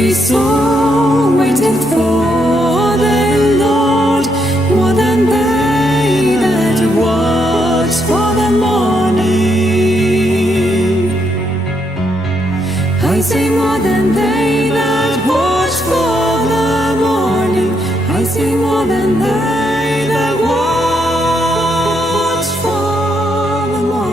My soul waited for the Lord more than they that watch for the morning. I say more than they that watch for the morning. I say more than they that watch for the morning.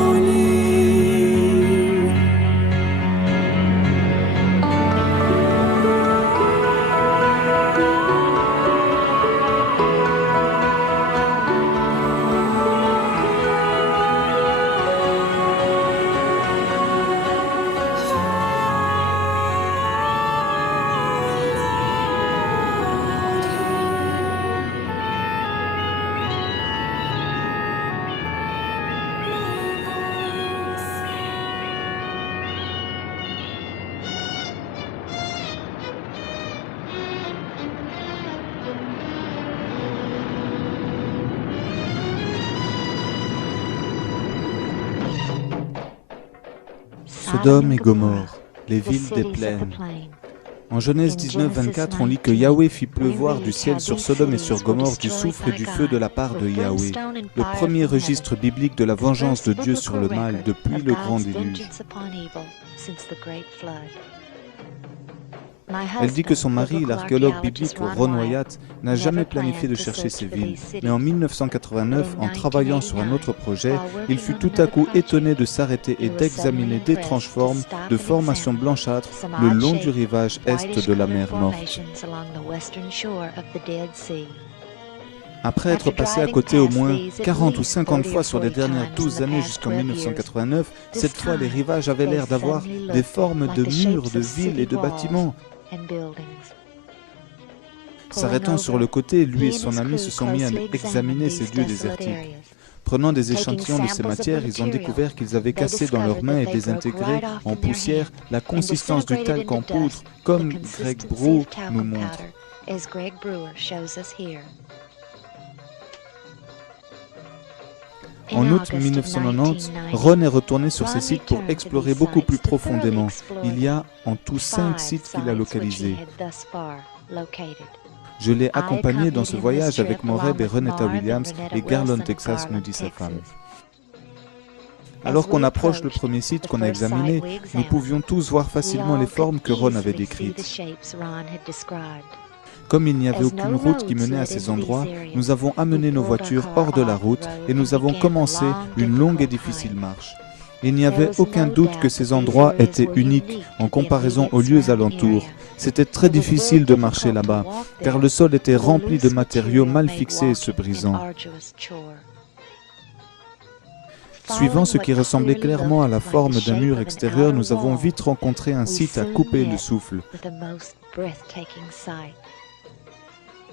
Sodome et Gomorrhe, les villes des plaines. En Genèse 19, 24, on lit que Yahweh fit pleuvoir du ciel sur Sodome et sur Gomorrhe du soufre et du feu de la part de Yahweh. Le premier registre biblique de la vengeance de Dieu sur le mal depuis le grand déluge. Elle dit que son mari, l'archéologue biblique Ron Wyatt, n'a jamais planifié de chercher ces villes, mais en 1989, en travaillant sur un autre projet, il fut tout à coup étonné de s'arrêter et d'examiner d'étranges formes de formations blanchâtres le long du rivage est de la mer Morte. Après être passé à côté au moins 40 ou 50 fois sur les dernières 12 années jusqu'en 1989, cette fois les rivages avaient l'air d'avoir des formes de murs, de villes et de bâtiments. S'arrêtant sur le côté, lui et son ami se sont mis à examiner ces lieux désertiques. Prenant des échantillons de ces matières, ils ont découvert qu'ils avaient cassé dans leurs mains et désintégré en poussière la consistance du talc en poudre, comme Greg Brewer nous montre. En août 1990, Ron est retourné sur ces sites pour explorer beaucoup plus profondément. Il y a en tout 5 sites qu'il a localisés. Je l'ai accompagné dans ce voyage avec Moreb et Renetta Williams et Garland, Texas, nous dit sa femme. Alors qu'on approche le premier site qu'on a examiné, nous pouvions tous voir facilement les formes que Ron avait décrites. Comme il n'y avait aucune route qui menait à ces endroits, nous avons amené nos voitures hors de la route et nous avons commencé une longue et difficile marche. Il n'y avait aucun doute que ces endroits étaient uniques en comparaison aux lieux alentours. C'était très difficile de marcher là-bas, car le sol était rempli de matériaux mal fixés et se brisant. Suivant ce qui ressemblait clairement à la forme d'un mur extérieur, nous avons vite rencontré un site à couper le souffle.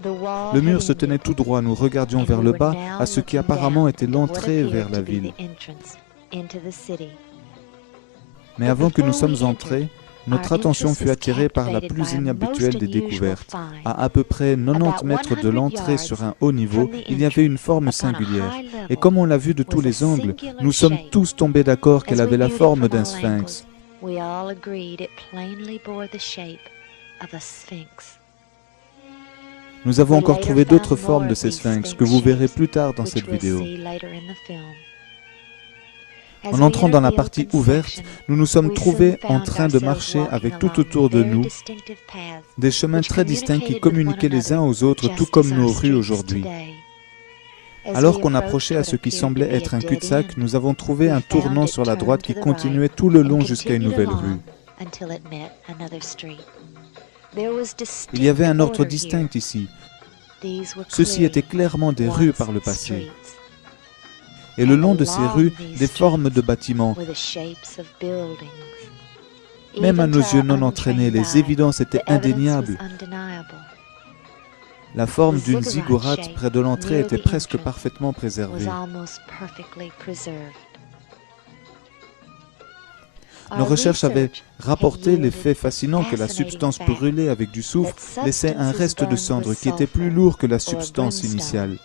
Le mur se tenait tout droit, nous regardions vers le bas à ce qui apparemment était l'entrée vers la ville. Mais avant que nous sommes entrés, notre attention fut attirée par la plus inhabituelle des découvertes. À peu près 90 mètres de l'entrée sur un haut niveau, il y avait une forme singulière. Et comme on l'a vu de tous les angles, nous sommes tous tombés d'accord qu'elle avait la forme d'un sphinx. Nous avons encore trouvé d'autres formes de ces sphinx que vous verrez plus tard dans cette vidéo. En entrant dans la partie ouverte, nous nous sommes trouvés en train de marcher avec tout autour de nous des chemins très distincts qui communiquaient les uns aux autres, tout comme nos rues aujourd'hui. Alors qu'on approchait à ce qui semblait être un cul-de-sac, nous avons trouvé un tournant sur la droite qui continuait tout le long jusqu'à une nouvelle rue. Il y avait un ordre distinct ici. Ceci étaient clairement des rues par le passé. Et le long de ces rues, des formes de bâtiments. Même à nos yeux non entraînés, les évidences étaient indéniables. La forme d'une ziggourate près de l'entrée était presque parfaitement préservée. Nos recherches avaient rapporté l'effet fascinant que la substance brûlée avec du soufre laissait un reste de cendre qui était plus lourd que la substance initiale.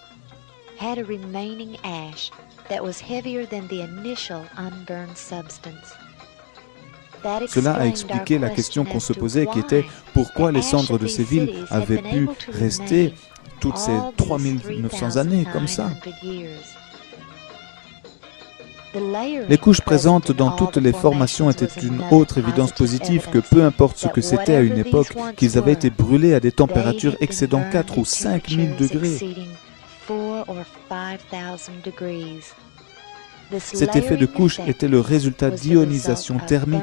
Cela a expliqué la question qu'on se posait qui était pourquoi les cendres de ces villes avaient pu rester toutes ces 3900 années comme ça. Les couches présentes dans toutes les formations étaient une autre évidence positive que peu importe ce que c'était à une époque, qu'ils avaient été brûlés à des températures excédant 4 ou 5 000 degrés. Cet effet de couche était le résultat d'ionisation thermique.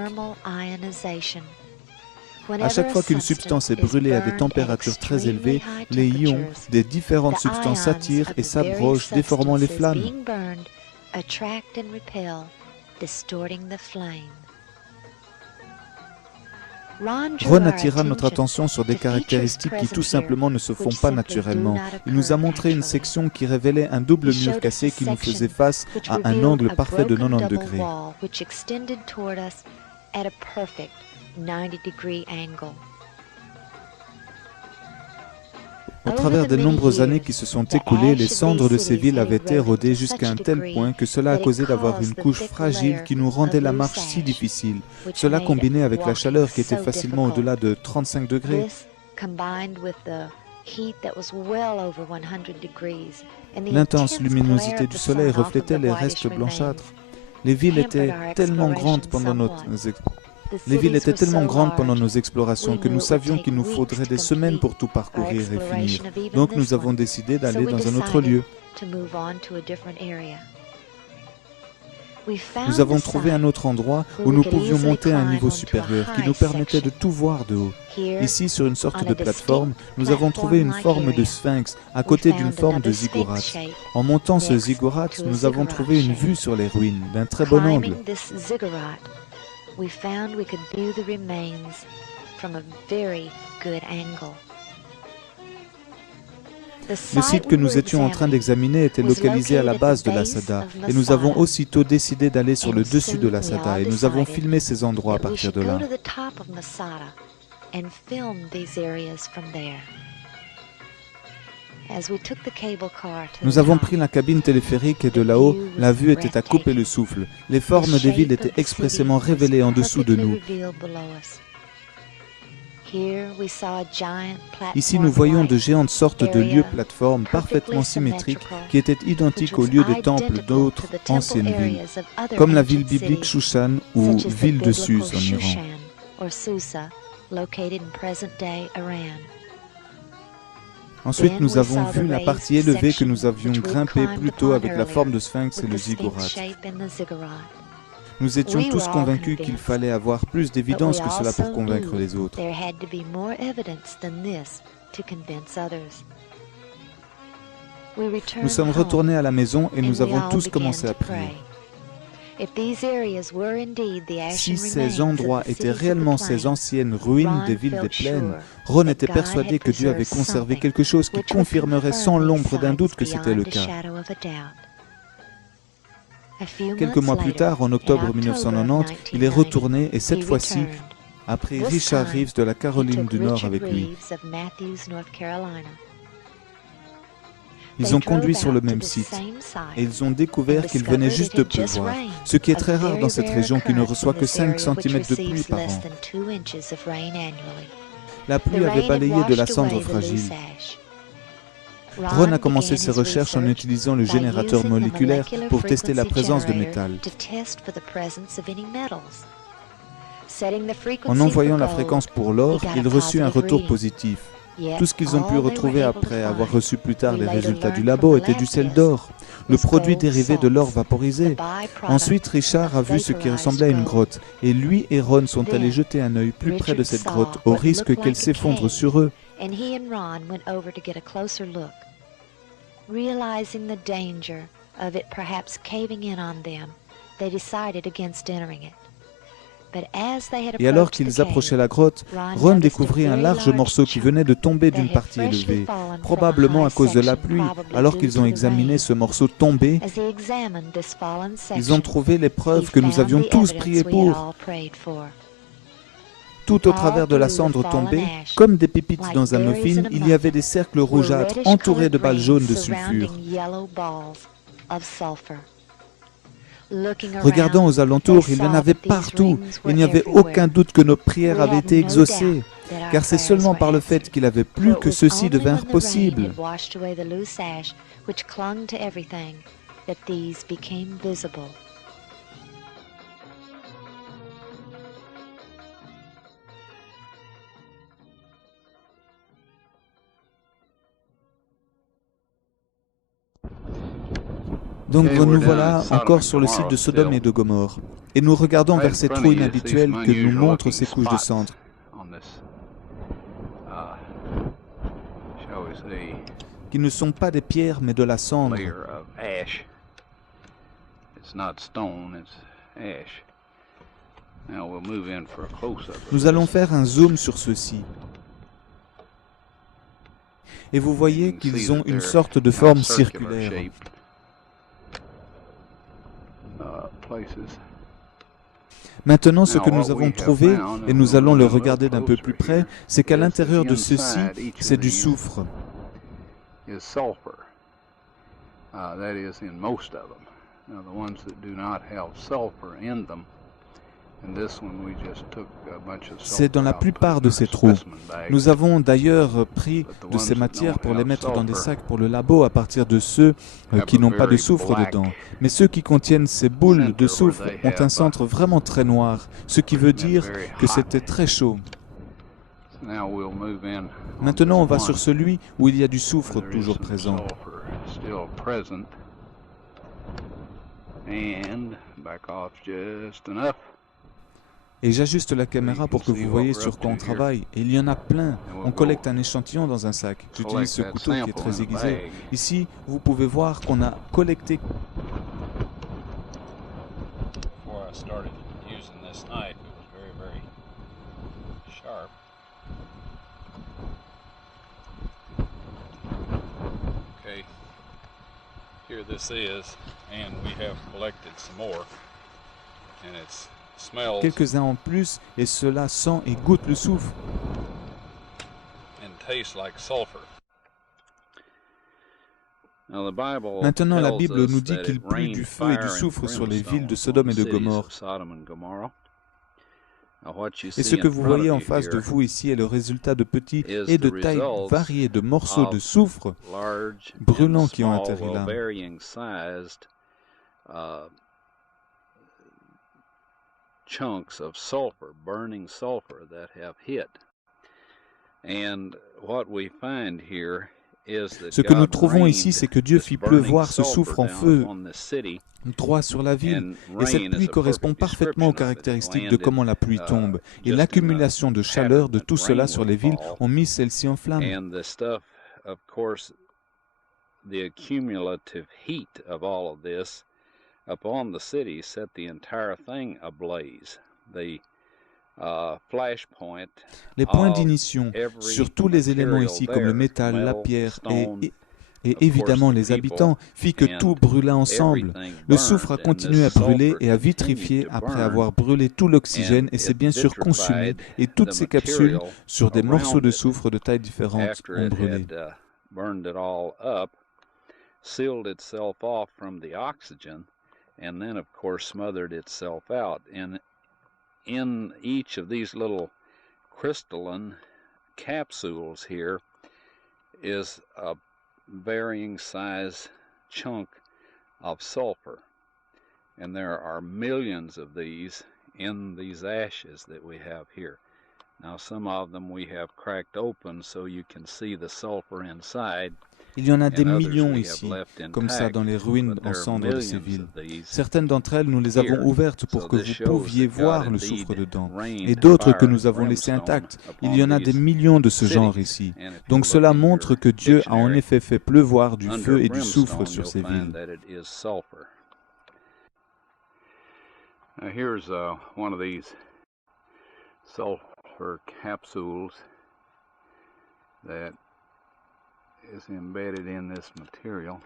À chaque fois qu'une substance est brûlée à des températures très élevées, les ions des différentes substances s'attirent et s'abrochent, déformant les flammes. Ron attira notre attention sur des caractéristiques qui tout simplement ne se font pas naturellement. Il nous a montré une section qui révélait un double mur cassé qui nous faisait face à un angle parfait de 90 degrés. Au travers des nombreuses années qui se sont écoulées, les cendres de ces villes avaient érodé jusqu'à un tel point que cela a causé d'avoir une couche fragile qui nous rendait la marche si difficile. Cela combiné avec la chaleur qui était facilement au-delà de 35 degrés. L'intense luminosité du soleil reflétait les restes blanchâtres. Les villes étaient tellement grandes pendant nos explorations que nous savions qu'il nous faudrait des semaines pour tout parcourir et finir. Donc nous avons décidé d'aller dans un autre lieu. Nous avons trouvé un autre endroit où nous pouvions monter à un niveau supérieur qui nous permettait de tout voir de haut. Ici, sur une sorte de plateforme, nous avons trouvé une forme de sphinx à côté d'une forme de ziggourate. En montant ce ziggourate, nous avons trouvé une vue sur les ruines d'un très bon angle. We found we could view the remains from a very good angle. Le site que nous étions en train d'examiner était localisé à la base de la Sada et nous avons aussitôt décidé d'aller sur le dessus de la Sada et nous avons filmé ces endroits à partir de là. Nous avons pris la cabine téléphérique et de là-haut, la vue était à couper le souffle. Les formes des villes étaient expressément révélées en dessous de nous. Ici, nous voyons de géantes sortes de lieux plateformes parfaitement symétriques qui étaient identiques aux lieux des temples d'autres anciennes villes, comme la ville biblique Shushan ou ville de Suse en Iran. Ensuite, nous avons vu la partie élevée que nous avions grimpée plus tôt avec la forme de sphinx et le ziggourate. Nous étions tous convaincus qu'il fallait avoir plus d'évidence que cela pour convaincre les autres. Nous sommes retournés à la maison et nous avons tous commencé à prier. Si ces endroits étaient réellement ces anciennes ruines des villes des plaines, Ron était persuadé que Dieu avait conservé quelque chose qui confirmerait sans l'ombre d'un doute que c'était le cas. Quelques mois plus tard, en octobre 1990, il est retourné et cette fois-ci a pris Richard Reeves de la Caroline du Nord avec lui. Ils ont conduit sur le même site et ils ont découvert qu'il venait juste de pleuvoir, ce qui est très rare dans cette région qui ne reçoit que 5 cm de pluie par an. La pluie avait balayé de la cendre fragile. Ron a commencé ses recherches en utilisant le générateur moléculaire pour tester la présence de métal. En envoyant la fréquence pour l'or, il reçut un retour positif. Tout ce qu'ils ont pu retrouver après avoir reçu plus tard les résultats du labo était du sel d'or, le produit dérivé de l'or vaporisé. Ensuite, Richard a vu ce qui ressemblait à une grotte, et lui et Ron sont allés jeter un œil plus près de cette grotte, au risque qu'elle s'effondre sur eux. Realizing the danger of it perhaps caving in on them, they decided against entering it. Et alors qu'ils approchaient la grotte, Ron découvrit un large morceau qui venait de tomber d'une partie élevée, probablement à cause de la pluie. Alors qu'ils ont examiné ce morceau tombé, ils ont trouvé les preuves que nous avions tous prié pour. Tout au travers de la cendre tombée, comme des pépites dans un muffin, il y avait des cercles rougeâtres entourés de balles jaunes de sulfure. Regardant aux alentours, il y en avait partout. Il n'y avait aucun doute que nos prières avaient été exaucées, car c'est seulement par le fait qu'il avait plu que ceci devinrent possible. Donc nous voilà encore sur le site de Sodome et de Gomorrhe, et nous regardons vers ces trous inhabituels que nous montrent ces couches de cendres, qui ne sont pas des pierres mais de la cendre. Nous allons faire un zoom sur ceux-ci. Et vous voyez qu'ils ont une sorte de forme circulaire. Maintenant, ce que nous avons trouvé, et nous allons le regarder d'un peu plus près, c'est qu'à l'intérieur de ceux-ci, c'est du soufre. C'est dans la plupart de ces trous. Nous avons d'ailleurs pris de ces matières pour les mettre dans des sacs pour le labo à partir de ceux qui n'ont pas de soufre dedans. Mais ceux qui contiennent ces boules de soufre ont un centre vraiment très noir, ce qui veut dire que c'était très chaud. Maintenant, on va sur celui où il y a du soufre toujours présent. Et j'ajuste la caméra pour que vous voyez sur quoi on travaille. Et il y en a plein. On collecte un échantillon dans un sac. J'utilise ce couteau qui est très aiguisé. Ici, vous pouvez voir qu'on a collecté... Here this is, and we have collected some more, and it smells Quelques-uns en plus, et cela sent et goûte le soufre. and tastes like sulfur. Maintenant, la Bible nous dit qu'il plut du feu et du soufre sur les villes de Sodome et de Gomorrhe. Et ce que vous voyez en face de vous ici est le résultat de petits et de tailles variées de morceaux de soufre brûlants qui ont atterri là. Chunks of sulfur, burning sulfur that have hit. And what we find here is that Ce que nous trouvons ici, c'est que Dieu fit pleuvoir ce soufre en feu droit sur la ville, et cette pluie correspond parfaitement aux caractéristiques de comment la pluie tombe. Et l'accumulation de chaleur de tout cela sur les villes ont mis celles-ci en flammes. And the stuff, of course, the accumulative heat of all of this upon the city set the entire thing ablaze. The flashpoint Les points d'ignition sur tous les éléments ici, comme le métal, la pierre et évidemment les habitants, fit que tout brûla ensemble. Le soufre a continué à brûler et à vitrifier après avoir brûlé tout l'oxygène et s'est bien sûr consumé, et toutes ces capsules sur des morceaux de soufre de tailles différentes ont brûlé. Burned it all up, sealed itself off from the oxygen, and then of course smothered itself out. And in each of these little crystalline capsules here is a varying size chunk of sulfur, and there are millions of these in these ashes that we have here. Now some of them we have cracked open so you can see the sulfur inside. Il y en a des millions ici, comme ça dans les ruines en cendres de ces villes. Certaines d'entre elles, nous les avons ouvertes pour que vous pouviez voir le soufre dedans, et d'autres que nous avons laissées intactes. Il y en a des millions de ce genre ici. Donc cela montre que Dieu a en effet fait pleuvoir du feu et du soufre sur ces villes. Now here's one of these sulfur capsules that is embedded in this material,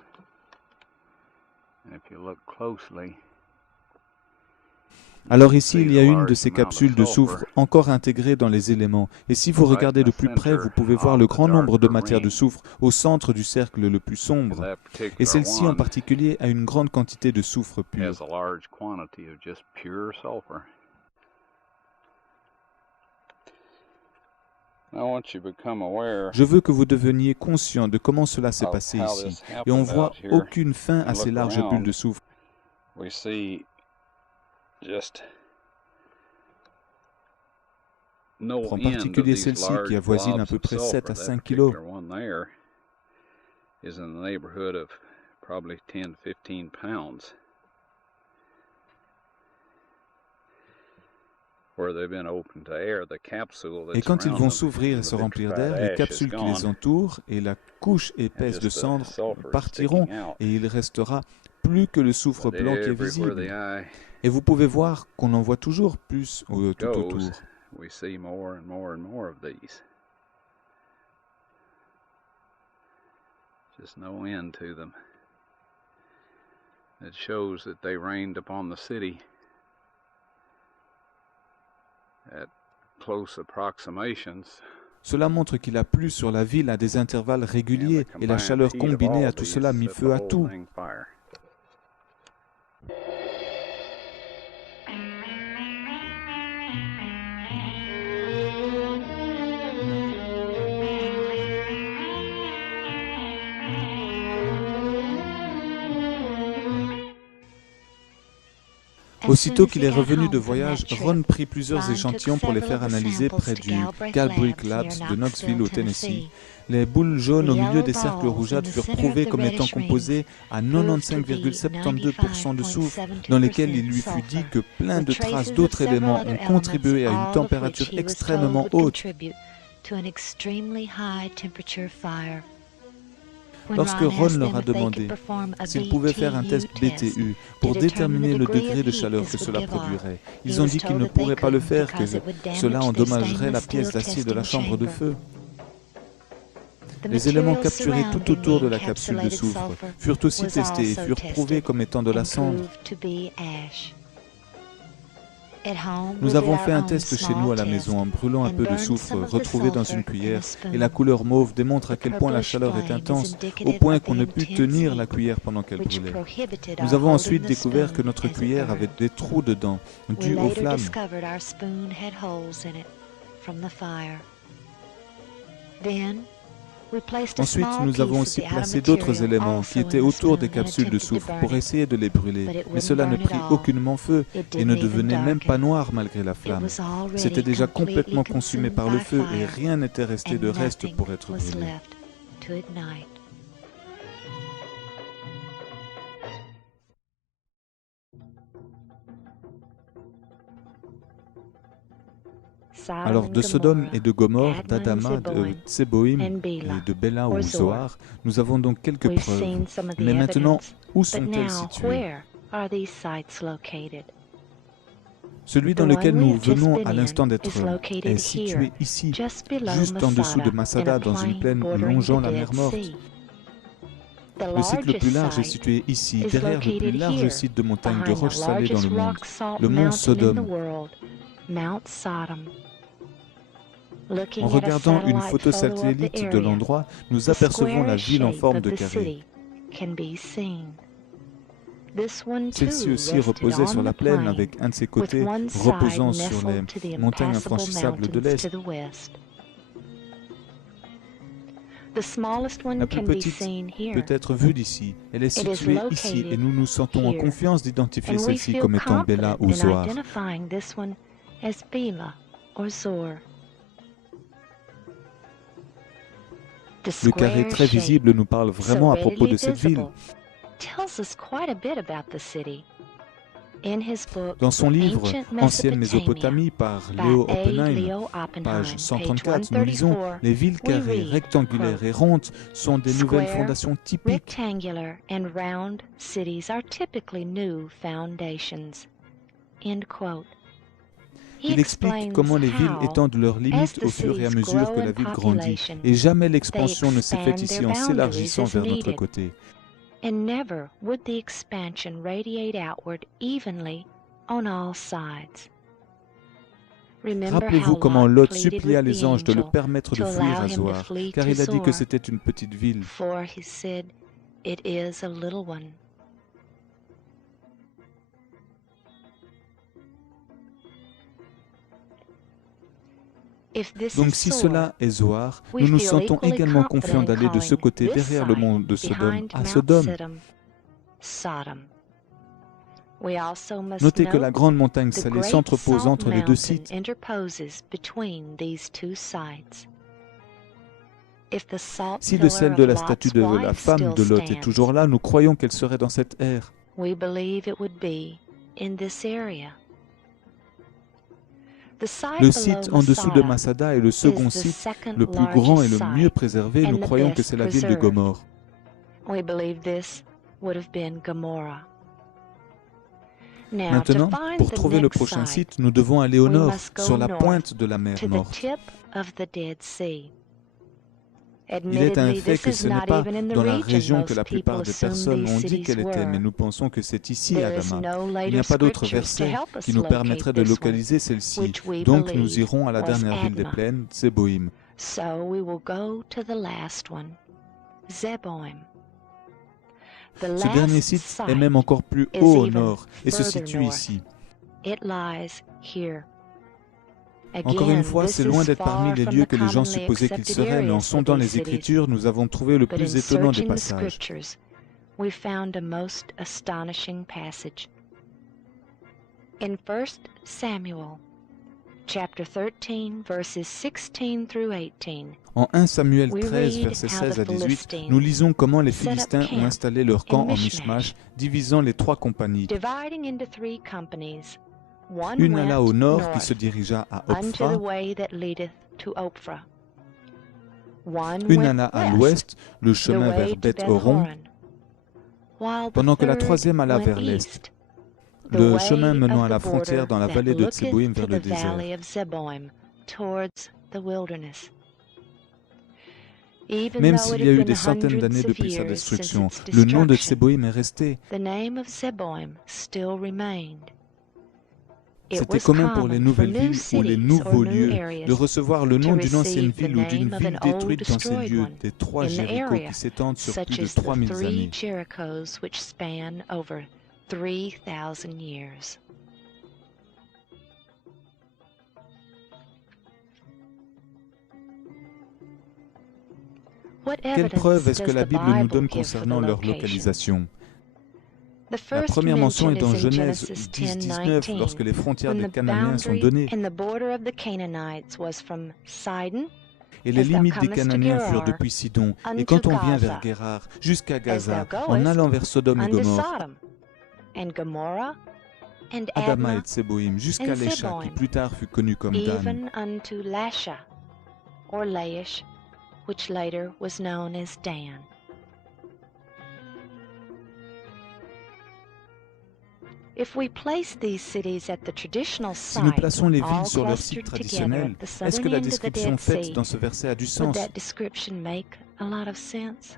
and if you look closely, Alors ici, il y a une de ces capsules de soufre encore intégrée dans les éléments. Et si vous regardez de plus près, vous pouvez voir le grand nombre de matières de soufre au centre du cercle le plus sombre. Et celle-ci en particulier a une grande quantité de soufre pur. Je veux que vous deveniez conscient de comment cela s'est passé ici. Et on voit aucune fin à ces larges bulles de soufre. En particulier celle-ci qui avoisine à peu près 7 à 5 kilos. Et quand ils vont s'ouvrir et se remplir d'air, les capsules qui les entourent et la couche épaisse de cendres partiront et il restera plus que le soufre blanc qui est visible. Et vous pouvez voir qu'on en voit toujours plus tout autour. We see more and more and more of these. Just no end to them. It shows that they rained upon the city at close approximations. Cela montre qu'il a plu sur la ville à des intervalles réguliers et la chaleur combinée à tout cela mit feu à tout. Aussitôt qu'il est revenu de voyage, Ron prit plusieurs échantillons pour les faire analyser près du Galbraith Labs de Knoxville au Tennessee. Les boules jaunes au milieu des cercles rougeâtres furent prouvées comme étant composées à 95,72% de soufre, dans lesquels il lui fut dit que plein de traces d'autres éléments ont contribué à une température extrêmement haute. Lorsque Ron leur a demandé s'ils pouvaient faire un test BTU pour déterminer le degré de chaleur que cela produirait, ils ont dit qu'ils ne pourraient pas le faire, que cela endommagerait la pièce d'acier de la chambre de feu. Les éléments capturés tout autour de la capsule de soufre furent aussi testés et furent prouvés comme étant de la cendre. Nous avons fait un test chez nous à la maison en brûlant un peu de soufre retrouvé dans une cuillère et la couleur mauve démontre à quel point la chaleur est intense, au point qu'on ne put tenir la cuillère pendant qu'elle brûlait. Nous avons ensuite découvert que notre cuillère avait des trous dedans, dus aux flammes. Ensuite, nous avons aussi placé d'autres éléments qui étaient autour des capsules de soufre pour essayer de les brûler, mais cela ne prit aucunement feu et ne devenait même pas noir malgré la flamme. C'était déjà complètement consumé par le feu et rien n'était resté de reste pour être brûlé. Alors de Sodome et de Gomorrhe, d'Adama, de Tseboïm et de Béla ou Zoar, nous avons donc quelques preuves. Mais maintenant, où sont-elles situées? Celui dans lequel nous venons à l'instant d'être est situé ici, juste en dessous de Masada, dans une plaine longeant la mer Morte. Le site le plus large est situé ici, derrière le plus large site de montagne de roches salées dans le monde, le mont Sodome. En regardant une photo satellite de l'endroit, nous apercevons la ville en forme de carré. Celle-ci aussi reposait sur la plaine avec un de ses côtés reposant sur les montagnes infranchissables de l'Est. La plus petite peut être vue d'ici. Elle est située ici et nous nous sentons en confiance d'identifier celle-ci comme étant Béla ou Zoar. Le carré très visible nous parle vraiment à propos de cette ville. Dans son livre « Ancienne Mésopotamie » par Leo Oppenheim, page 134, nous lisons « Les villes carrées, rectangulaires et rondes sont des nouvelles fondations typiques. » Il explique comment les villes étendent leurs limites au fur et à mesure que la ville grandit, et jamais l'expansion ne s'est faite ici en s'élargissant vers notre côté. on all sides. Remember Rappelez-vous how comment Lot Lot pleaded supplia with les the anges de le angel permettre de to fuir allow à him to Zoar, flee car to il a dit que Zoar. c'était une petite ville. For he said, "It is a little one." If this Donc is si Zoar, cela est Zoar, we nous nous feel sentons equally également confident confiants in d'aller de ce calling côté this derrière le side, monde de Sodome, behind à Mount Sodome. Sodom, Sodom. We also must Notez que la note grande montagne the salée great s'entrepose salt entre les deux mountain sites. interposes between these two sides. If the salt Si le pillar sel of de la Lot's statue de la wife femme de still Lot est toujours stands, là, nous croyons qu'elle serait dans cette ère. we believe it would be in this area. The site Le below site en dessous de Masada Masada est le second is the site, second le plus grand et largest le mieux site préservé. and Nous the croyons que best c'est la ville de preserved. Gomorrhe. We believe this would have been Gomorrah. Now, to Maintenant, find pour the trouver le next prochain site, site, nous devons aller au we nord, must go sur la north pointe de la mer to the Morte. tip of the Dead Sea. Il est un Admittedly, fait this que is ce n'est not pas even in the dans la region région que most la plupart people des assume personnes these ont dit cities qu'elle était, mais were. nous pensons que c'est ici, à There is Gama. no Il later n'y a pas d'autres scriptures to versets help us qui nous locate permettraient de this one, localiser celle-ci. which we Donc nous believe irons à la was dernière ville des Admah. plaines, Zeboïm. So we will go to the last one, Zeboim. The Ce dernier last site site est même encore plus is haut au even nord et se further situe north. ici. It lies here. Encore une Again, fois, this c'est is loin d'être parmi far les from lieux the que les gens commonly supposaient qu'ils accepted seraient, mais en areas of sondant these les cities. Écritures, nous avons trouvé le But plus in étonnant des searching the passages. scriptures, we found a most astonishing passage. In 1 Samuel, chapter 13, verses 16 through 18, En 1 Samuel we 13, read versets how the 16 à 18, Philistines nous lisons comment les set up Philistins ont camp installé leur camp in en Michmash, Michmash, divisant les trois compagnies. dividing into three companies. One Une went alla au nord qui north se dirigea à unto the Ophra, way that leadeth to Ophrah. One une went alla à west, l'ouest, le the chemin way vers to Beth-Horon, Beth-horon, while the pendant que la third troisième alla went vers l'est, east, the le way chemin menant of à the la frontière border dans la that vallée de looketh Tseboïm to vers le the valley désert. of Zeboim, towards the wilderness. Even Même though s'il it y a had eu been des centaines hundreds d'années of depuis sa years since destruction, its le nom de destruction, Tseboïm est resté. the name of Zeboim still remained. It C'était was commun pour les common for nouvelles new villes ou les cities or nouveaux new lieux de areas recevoir le nom to d'une ancienne receive the ville ou d'une name of ville an old détruite dans ces destroyed lieux, one des trois in the Jéricho area, qui s'étendent sur such plus de as the 3000 three années. Jerichos which span over 3,000 years. What Quelle preuve evidence est-ce que does la the Bible nous Bible donne give for the concernant leur location? localisation? The La first première mention mention est dans is in Genèse Genesis 10-19, 10:19, lorsque les frontières when des the Cananéens sont boundary données, and the border of the Canaanites was from Sidon et les as thou limites des comest to Cananéens furent Gerar depuis Sidon, et unto quand on vient vers Gaza, Guérar, jusqu'à as thou Gaza, en goest allant vers Sodome et unto Gomorrhe, Sodom, and Gomorrah, and Adama et Admah, Tseboïm, jusqu'à and Lécha, qui Zeboim, plus tard fut connu comme Dan. even unto Lasha, or Laish, which later was known as Dan. If we place these cities at the traditional Si nous site, plaçons les all villes sur leur clustered site together traditionnel, at the est-ce que southern la end of the description Dead faite Sea, dans ce verset a du would sens? that description make a lot of sense?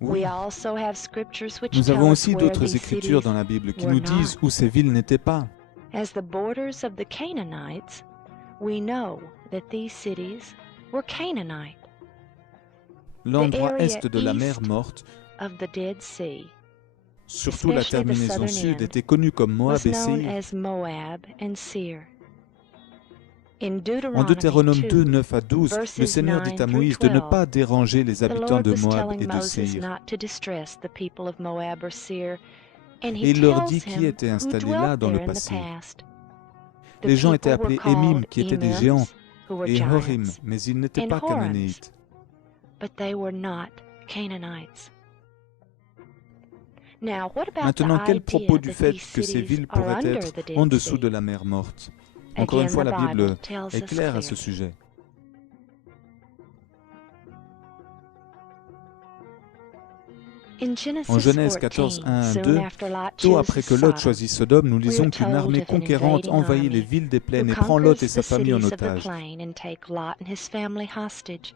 Oui. We also have scriptures which Nous tell avons us aussi where d'autres these écritures cities dans la Bible qui were nous disent not. où ces villes n'étaient pas. As the borders of the Canaanites, we know that these cities were Canaanite, L'endroit area est de la mer east Morte, of the Dead Sea, surtout la especially the terminaison southern sud, end, était connue comme Moab was et known Séir. as Moab and Seir. In En Deutéronome Deuteronomy 2, 2, 9 à 12, le verses Seigneur dit 9 à through Moïse de ne 12, pas déranger les the habitants Lord de was Moab telling et de Moses Séir. not to distress the people of Moab or Seir, and Et he il leur tells dit qui him était who installé là dwelt dans there le in the passé. past. The Les gens étaient people were appelés Émim, called qui étaient des Emims, géants, who were et Horim, giants, mais ils n'étaient and pas Horons, cananéites. but they were not Canaanites. Now, what about Maintenant, the quel idea propos du that fait these que ces cities villes are pourraient under être the en Dead dessous Sea? de la mer Morte? Encore une Again, fois, the la Bible Bible tells est us claire à ce clearly. sujet. In En Genesis Genèse 14, 14, 1 à soon 2, after Lot tôt après chooses que Lot Sodom, choisit Sodome, nous lisons are qu'une told armée of an conquérante invading envahit les army villes des who plaines et prend Lot conquers et sa the famille en cities of the otage. plain and take Lot and his family hostage.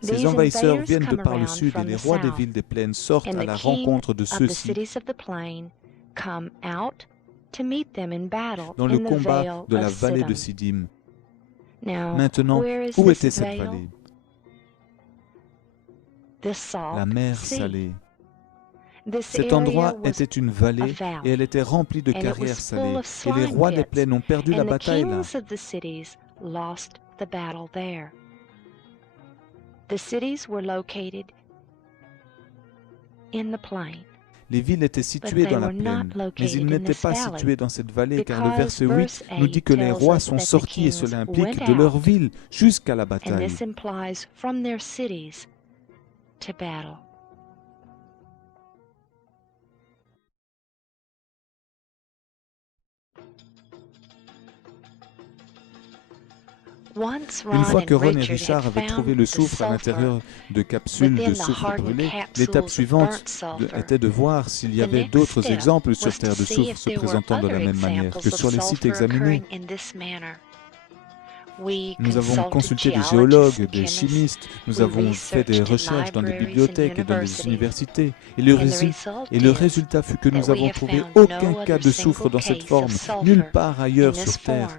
Ces These envahisseurs invaders viennent de come par le around sud et from les the rois des south, villes des plaines sortent and à the la king rencontre de of the ceux-ci. cities of the plain come out to meet them in battle dans le in the combat vale de la of vallée de Siddim. Siddim. Now, Maintenant, where is où this était cette vale? vallée? The Salt La mer Sea. salée. This Cet area endroit was était une vallée a valley, et elle était remplie de and it was carrières full salées. of Et les slime rois des pits, plaines ont perdu la and the bataille là. kings of the cities lost the battle there. The cities were located in the plain, Les villes étaient situées they dans la were not plaine, mais located ils in n'étaient this pas valley, situés dans cette vallée, car le because verset 8 verse nous 8 dit que les tells rois us sont that the sortis, et kings cela implique went de leur out, ville jusqu'à la and bataille. this implies from their cities to battle. Une fois que Ron et Richard avaient trouvé le soufre à l'intérieur de capsules de soufre brûlé, l'étape suivante était de voir s'il y avait d'autres exemples sur Terre de soufre se présentant de la même manière que sur les sites examinés. Nous avons consulté des géologues, des chimistes, nous avons fait des recherches dans des bibliothèques et dans des universités. Et le résultat fut que nous avons trouvé aucun cas de soufre dans cette forme, nulle part ailleurs sur Terre.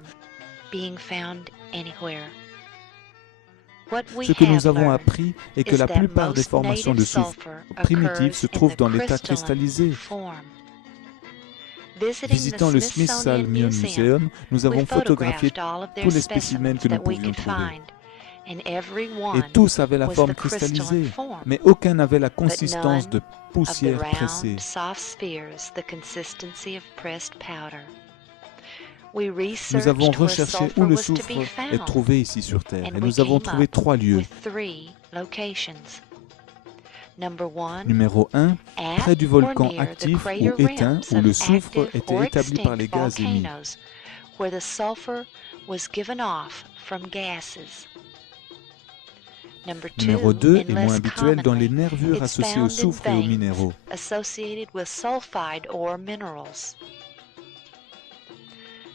Ce que nous avons appris est que la plupart des formations de soufre primitives se trouvent dans l'état cristallisé. Visitant le Smithsonian Museum, nous avons photographié tous les spécimens que nous pouvions trouver. Et tous avaient la forme cristallisée, mais aucun n'avait la consistance de poussière pressée. Nous avons recherché où le soufre est trouvé ici sur Terre, et nous avons trouvé 3 lieux. Numéro 1, près du volcan actif ou éteint où le soufre était établi par les gaz émis. Numéro 2 est moins habituel dans les nervures associées au soufre et aux minéraux.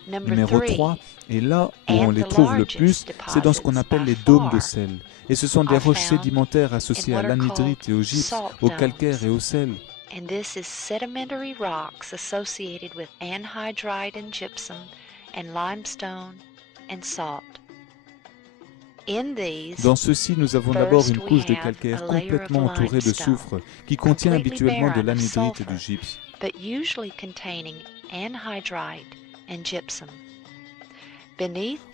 Numéro 3 est là où on les trouve le plus, c'est dans ce qu'on appelle les dômes de sel. Et ce sont des roches sédimentaires associées à l'anhydrite et au gypse, au calcaire et au sel. And this is sedimentary rocks associated with anhydrite and gypsum and limestone and salt. Dans ceux-ci, nous avons d'abord une couche de calcaire complètement entourée de soufre qui contient habituellement de l'anhydrite et du gypse. But usually containing anhydrite and gypsum.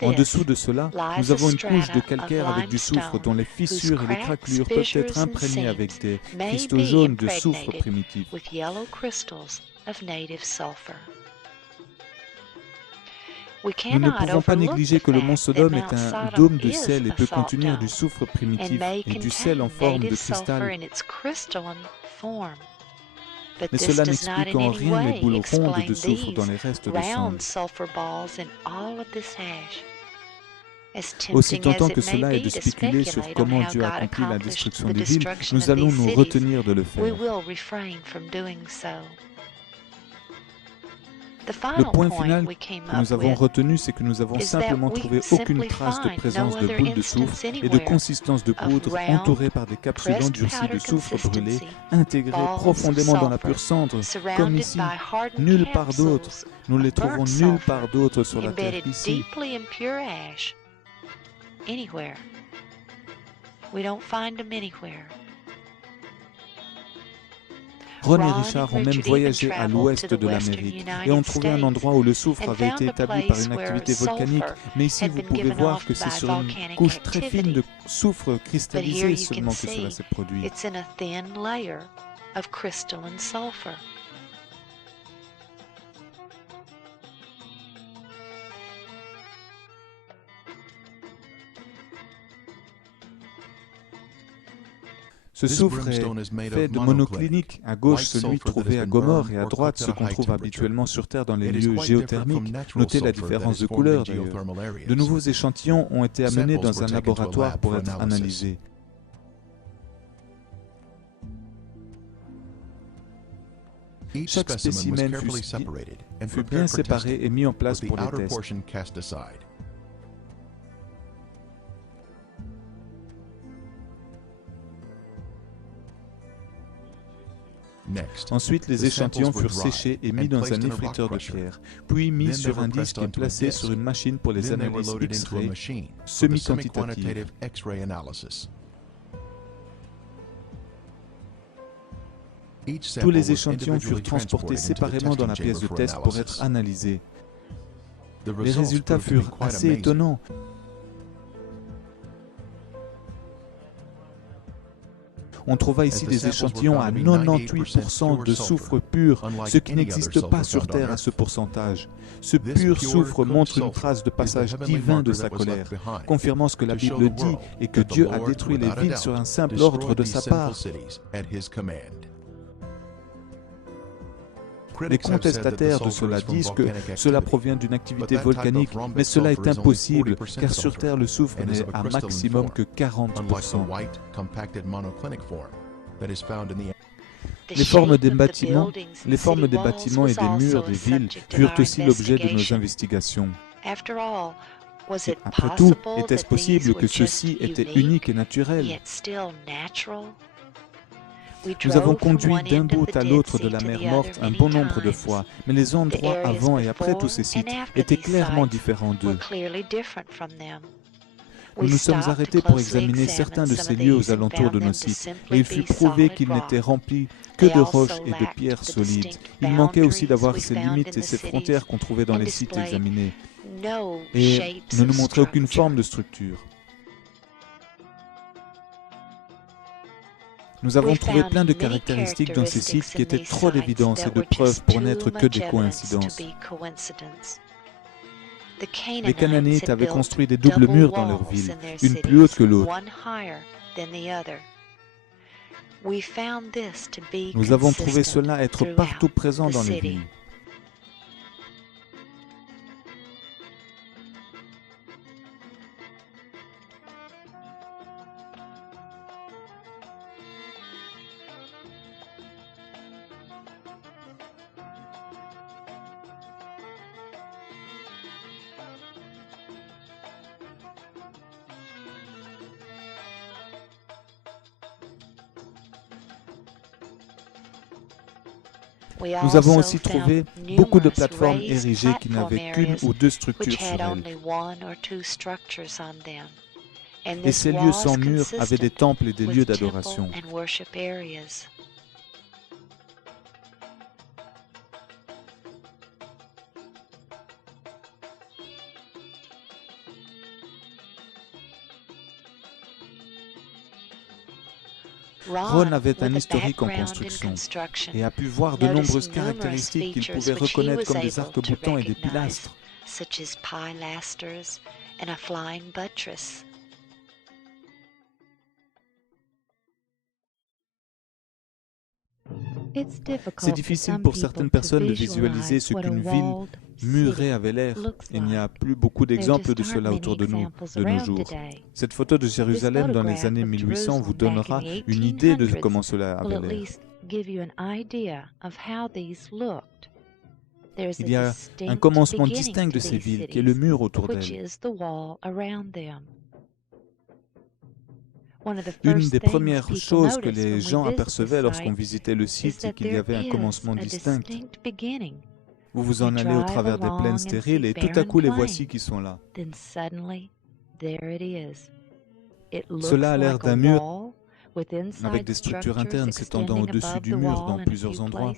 En dessous de cela, nous avons une couche de calcaire avec du soufre dont les fissures et les craquelures peuvent être imprégnées avec des cristaux jaunes de soufre primitif. Nous ne pouvons pas négliger que le mont Sodome est un dôme de sel et peut contenir du soufre primitif et du sel en forme de cristal. Mais cela n'explique en rien les boules rondes de soufre dans les restes de cendres. Aussi tentant que cela est de spéculer sur comment Dieu a accompli la destruction des villes, nous allons nous retenir de le faire. Le point final que nous avons retenu, c'est que nous avons simplement trouvé aucune trace de présence de boules de soufre et de consistance de poudre entourées par des capsules endurcies de soufre brûlé, intégrées profondément dans la pure cendre, comme ici. Nulle part d'autre. Nous les trouvons nulle part d'autre sur la terre qu'ici. Ron et Richard ont même voyagé à l'ouest de l'Amérique et ont trouvé un endroit où le soufre avait été établi par une activité volcanique. Mais ici, vous pouvez voir que c'est sur une couche très fine de soufre cristallisé seulement que cela s'est produit. Ce soufre est fait de monoclinique, à gauche celui trouvé à Gomorrhe et à droite ce qu'on trouve habituellement sur Terre dans les lieux géothermiques. Notez la différence de couleur d'ailleurs. De nouveaux échantillons ont été amenés dans un laboratoire pour être analysés. Chaque spécimen fut bien séparé et mis en place pour les tests. Ensuite, les échantillons furent séchés et mis dans un effriteur de pierre, puis mis sur un disque et placés sur une machine pour les analyses X-ray semi-quantitatives. Tous les échantillons furent transportés séparément dans la pièce de test pour être analysés. Les résultats furent assez étonnants. On trouva ici des échantillons à 98% de soufre pur, ce qui n'existe pas sur Terre à ce pourcentage. Ce pur soufre montre une trace de passage divin de sa colère, confirmant ce que la Bible dit et que Dieu a détruit les villes sur un simple ordre de sa part. Les contestataires de cela disent que cela provient d'une activité volcanique, mais cela est impossible, car sur Terre le soufre n'est à maximum que 40%. Les formes des bâtiments et des murs des villes furent aussi l'objet de nos investigations. Après tout, était-ce possible que ceux-ci étaient uniques et naturels? Nous avons conduit d'un bout à l'autre de la mer Morte un bon nombre de fois, mais les endroits avant et après tous ces sites étaient clairement différents d'eux. Nous nous sommes arrêtés pour examiner certains de ces lieux aux alentours de nos sites, et il fut prouvé qu'ils n'étaient remplis que de roches et de pierres solides. Il manquait aussi d'avoir ces limites et ces frontières qu'on trouvait dans les sites examinés, et ne nous montrait aucune forme de structure. Nous avons trouvé plein de caractéristiques dans ces sites qui étaient trop d'évidence et de preuves pour n'être que des coïncidences. Les Cananéites avaient construit des doubles murs dans leur ville, une plus haute que l'autre. Nous avons trouvé cela être partout présent dans les villes. Nous avons aussi trouvé beaucoup de plateformes érigées qui n'avaient qu'une ou deux structures sur elles. Et ces lieux sans murs avaient des temples et des lieux d'adoration. Ron avait un historique en construction et a pu voir de nombreuses caractéristiques qu'il pouvait reconnaître comme des arcs-boutants et des pilastres. C'est difficile pour certaines personnes de visualiser ce qu'une ville murée avait l'air. Il n'y a plus beaucoup d'exemples de cela autour de nous, de nos jours. Cette photo de Jérusalem dans les années 1800 vous donnera une idée de comment cela avait l'air. Il y a un commencement distinct de ces villes qui est le mur autour d'elles. Une des premières choses que les gens apercevaient lorsqu'on visitait le site, c'est qu'il y avait un commencement distinct. Vous vous en allez au travers des plaines stériles et tout à coup les voici qui sont là. Cela a l'air d'un mur avec des structures internes s'étendant au-dessus du mur dans plusieurs endroits.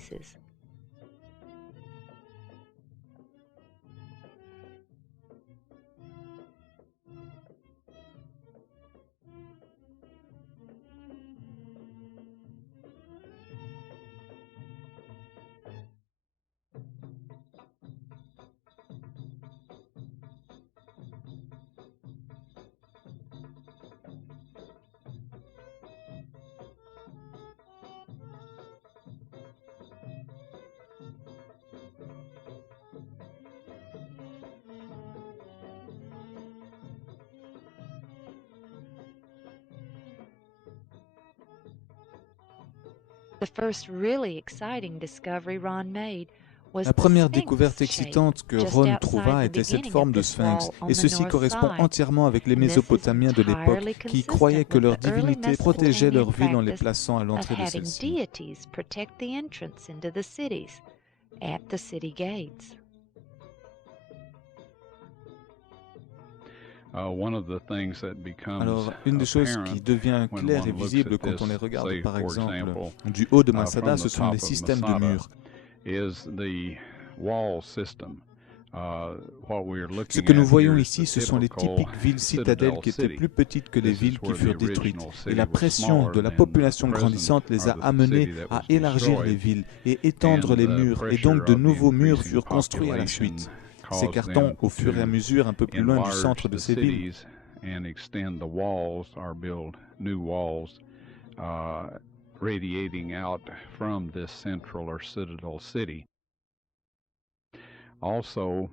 The first really exciting discovery Ron made La première découverte excitante que Ron trouva était cette forme de sphinx, et ceci correspond entièrement avec les Mésopotamiens de l'époque qui croyaient que leur divinité protégeait leur ville en les plaçant à l'entrée de celle-ci. Alors, une des choses qui devient claire et visible quand on les regarde, par exemple, du haut de Masada, ce sont les systèmes de murs. Ce que nous voyons ici, ce sont les typiques villes citadelles qui étaient plus petites que les villes qui furent détruites. Et la pression de la population grandissante les a amenés à élargir les villes et étendre les murs, et donc de nouveaux murs furent construits à la suite, s'écartant au fur et à mesure un peu plus loin du centre de ces villes. Radiating out from this central or citadel city. Also,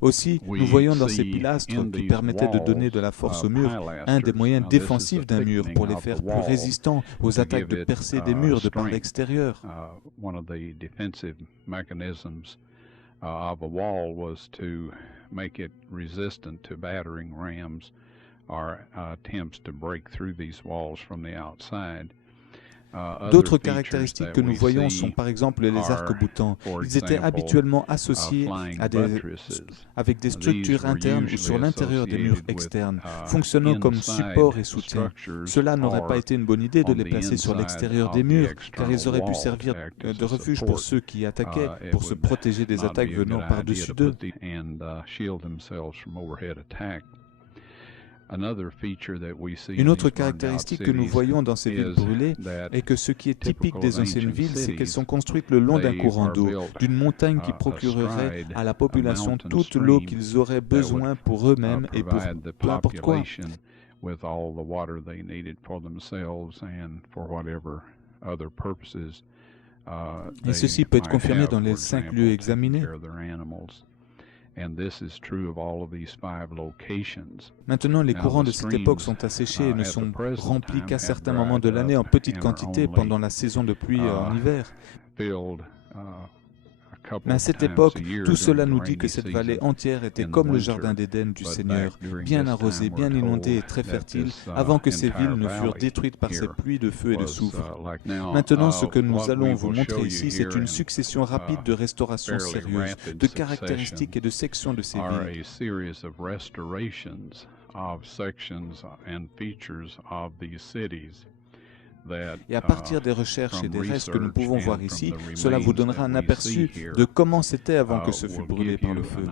aussi, nous voyons dans ces pilastres qui permettaient de donner de la force aux murs un des moyens défensifs d'un mur pour les faire plus résistants aux attaques de percée des murs de par l'extérieur. One of the defensive mechanisms of a wall was to make it resistant to battering rams or attempts to break through these walls from the outside. D'autres caractéristiques que nous voyons sont par exemple les arcs-boutants. Ils étaient habituellement associés avec des structures internes ou sur l'intérieur des murs externes, fonctionnant comme support et soutien. Cela n'aurait pas été une bonne idée de les placer sur l'extérieur des murs, car ils auraient pu servir de refuge pour ceux qui attaquaient, pour se protéger des attaques venant par-dessus d'eux. Une autre caractéristique que nous voyons dans ces villes brûlées est que ce qui est typique des anciennes villes, c'est qu'elles sont construites le long d'un courant d'eau, d'une montagne qui procurerait à la population toute l'eau qu'ils auraient besoin pour eux-mêmes et pour n'importe quoi. Et ceci peut être confirmé dans les 5 lieux examinés. Maintenant, les courants de cette époque sont asséchés et ne sont remplis qu'à certains moments de l'année en petite quantité pendant la saison de pluie en hiver. Mais à cette époque, tout cela nous dit que cette vallée entière était comme le jardin d'Éden du Seigneur, bien arrosée, bien inondée et très fertile, avant que ces villes ne furent détruites par ces pluies de feu et de soufre. Maintenant, ce que nous allons vous montrer ici, c'est une succession rapide de restaurations sérieuses, de caractéristiques et de sections de ces villes. Et à partir des recherches et des restes que nous pouvons voir ici, cela vous donnera un aperçu de comment c'était avant que ce fût brûlé par le feu.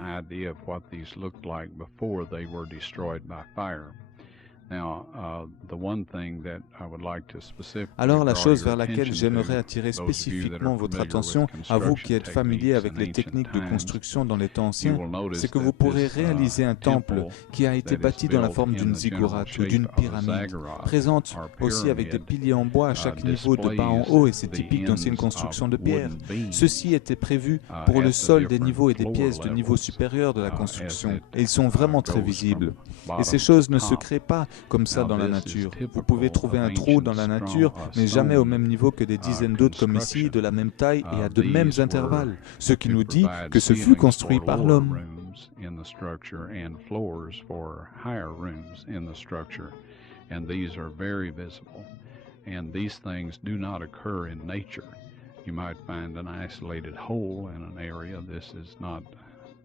Alors la chose vers laquelle j'aimerais attirer spécifiquement votre attention, à vous qui êtes familiers avec les techniques de construction dans les temps anciens, c'est que vous pourrez réaliser un temple qui a été bâti dans la forme d'une ziggourate ou d'une pyramide, présente aussi avec des piliers en bois à chaque niveau de bas en haut, et c'est typique d'anciennes constructions de pierre. Ceci était prévu pour le sol des niveaux et des pièces de niveau supérieur de la construction, et ils sont vraiment très visibles. Et ces choses ne se créent pas comme ça dans la nature. Vous pouvez trouver un trou dans la nature, mais jamais au même niveau que des dizaines d'autres comme ici, de la même taille et à de mêmes intervalles, ce qui nous dit que ce fut construit par l'homme.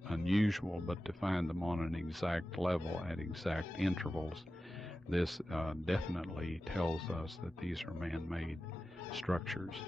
Unusual, but to find them on an exact level at exact intervals, this definitely tells us that these are man-made structures.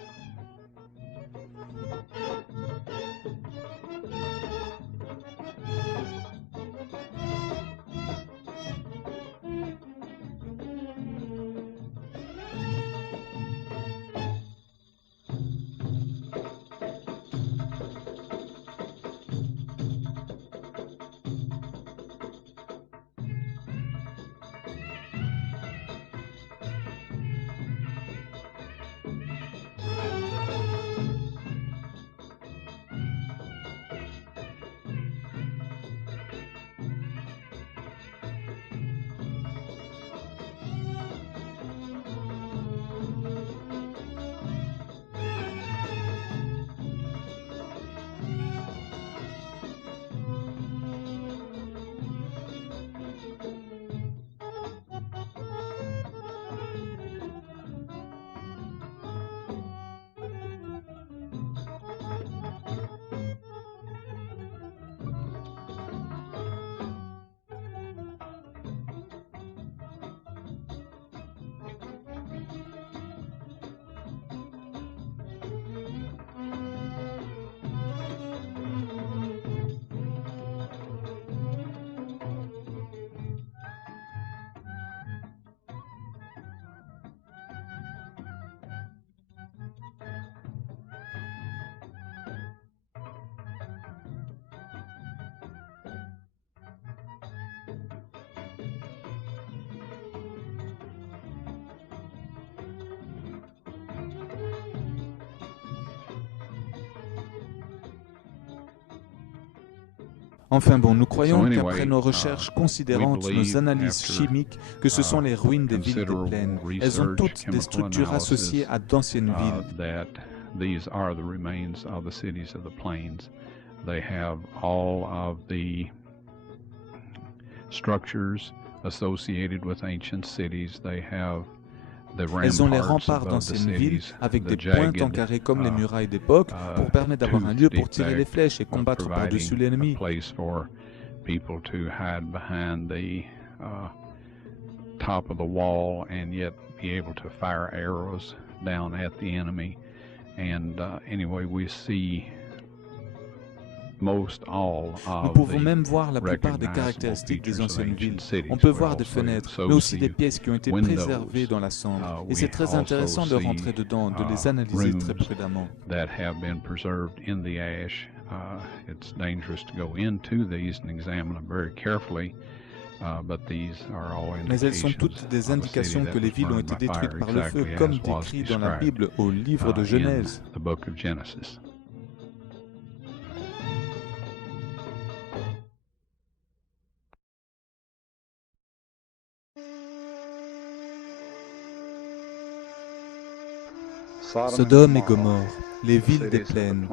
Enfin bon, nous croyons So anyway, qu'après nos recherches considérantes, we nos believe analyses after, chimiques, que ce sont les ruines des villes des considerable plaines. Elles ont research, toutes des chemical structures analysis, associées à d'anciennes villes. that these are the remains of the cities of the plains. They have all of the structures associated with ancient cities. They have the Elles ont les ramparts remparts above the d'anciennes villes cities, avec the des pointes en jagged, carré comme les murailles d'époque pour permettre d'avoir un lieu pour tirer les flèches et combattre par-dessus l'ennemi. place for people to hide behind the top of the wall and yet be able to fire arrows down at the enemy. And anyway, we see most all Nous of pouvons the même voir la plupart des recognizable caractéristiques des features of anciennes ancient villes. cities. On peut We voir des also fenêtres, so mais aussi des see pièces qui ont été windows. préservées dans la cendre. Et We c'est très also intéressant de see, rentrer dedans, de les analyser très rooms prudemment. that have been preserved in the ash. It's dangerous to go into these and examine them very carefully. But these are all Mais elles sont indications toutes des of a city indications that que les was villes ont burned été by détruites fire, par le feu, exactly comme as was décrit dans la described, Bible au livre de in Genèse. the book of Genesis. Sodome et Gomorrhe, les villes des plaines,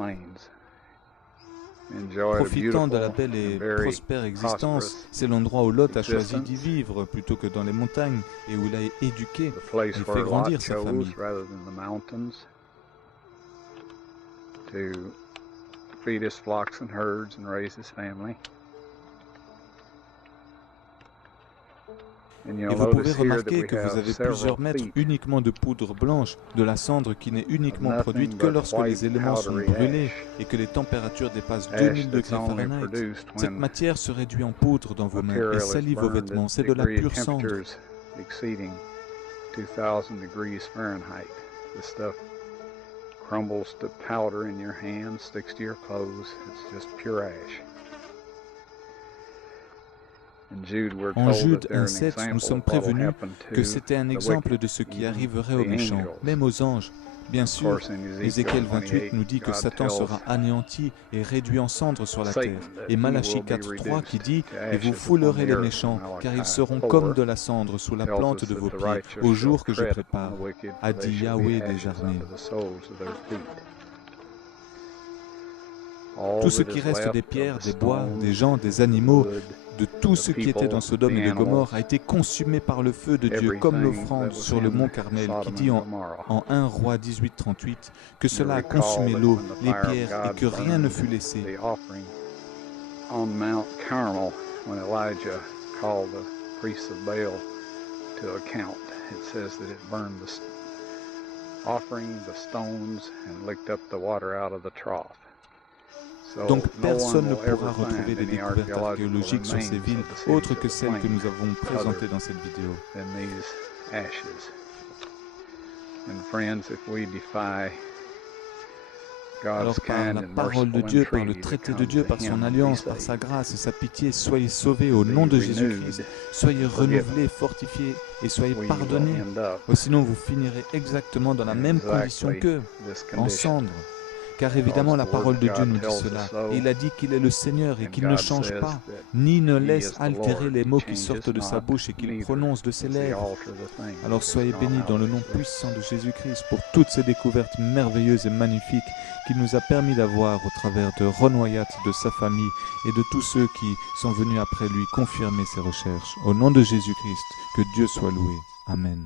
profitant de la belle et prospère existence, c'est l'endroit où Lot a choisi d'y vivre plutôt que dans les montagnes et où il a éduqué et fait grandir sa famille. Et vous pouvez remarquer que vous avez plusieurs mètres uniquement de poudre blanche, de la cendre qui n'est uniquement produite que lorsque les éléments sont brûlés et que les températures dépassent 2000 degrés Fahrenheit. Cette matière se réduit en poudre dans vos mains et salit vos vêtements. C'est de la pure cendre. Crumbles to powder in your hands, sticks to your clothes. It's just pure ash. En Jude 1,7, nous sommes prévenus que c'était un exemple de ce qui arriverait aux méchants, même aux anges. Bien sûr, Ézéchiel 28 nous dit que Satan sera anéanti et réduit en cendres sur la terre. Et Malachie 4,3 qui dit « Et vous foulerez les méchants, car ils seront comme de la cendre sous la plante de vos pieds, au jour que je prépare, a dit Yahweh des armées. » Tout ce qui reste des pierres, des bois, des gens, des animaux, de tout ce qui était dans Sodome et de Gomorrhe a été consumé par le feu de Dieu, comme l'offrande sur le mont Carmel, qui dit en 1 Roi 18:38 que cela a consumé l'eau, les pierres, et que rien ne fut laissé. On Mount Carmel, when Elijah called the priests of Baal to account, it says that it burned the offering, the stones, and licked up the water out of the trough. Donc personne ne pourra retrouver des découvertes archéologiques sur ces villes autres que celles que nous avons présentées dans cette vidéo. Alors par la parole de Dieu, par le traité de Dieu, par son alliance, par sa grâce et sa pitié, soyez sauvés au nom de Jésus-Christ, soyez renouvelés, fortifiés et soyez pardonnés. Ou sinon vous finirez exactement dans la même condition qu'eux, en cendres. Car évidemment la parole de Dieu nous dit cela, et il a dit qu'il est le Seigneur et qu'il ne change pas, ni ne laisse altérer les mots qui sortent de sa bouche et qu'il prononce de ses lèvres. Alors soyez bénis dans le nom puissant de Jésus-Christ pour toutes ces découvertes merveilleuses et magnifiques qu'il nous a permis d'avoir au travers de Ron Wyatt, de sa famille et de tous ceux qui sont venus après lui confirmer ses recherches. Au nom de Jésus-Christ, que Dieu soit loué. Amen.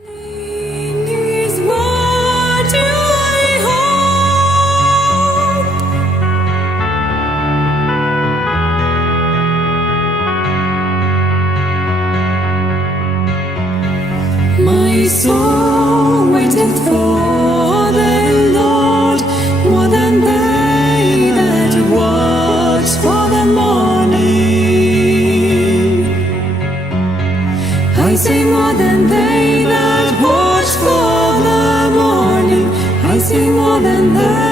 His word do I hold. My soul waiteth for the Lord more than they that walk. sing more than they that watch for the morning. I sing more than they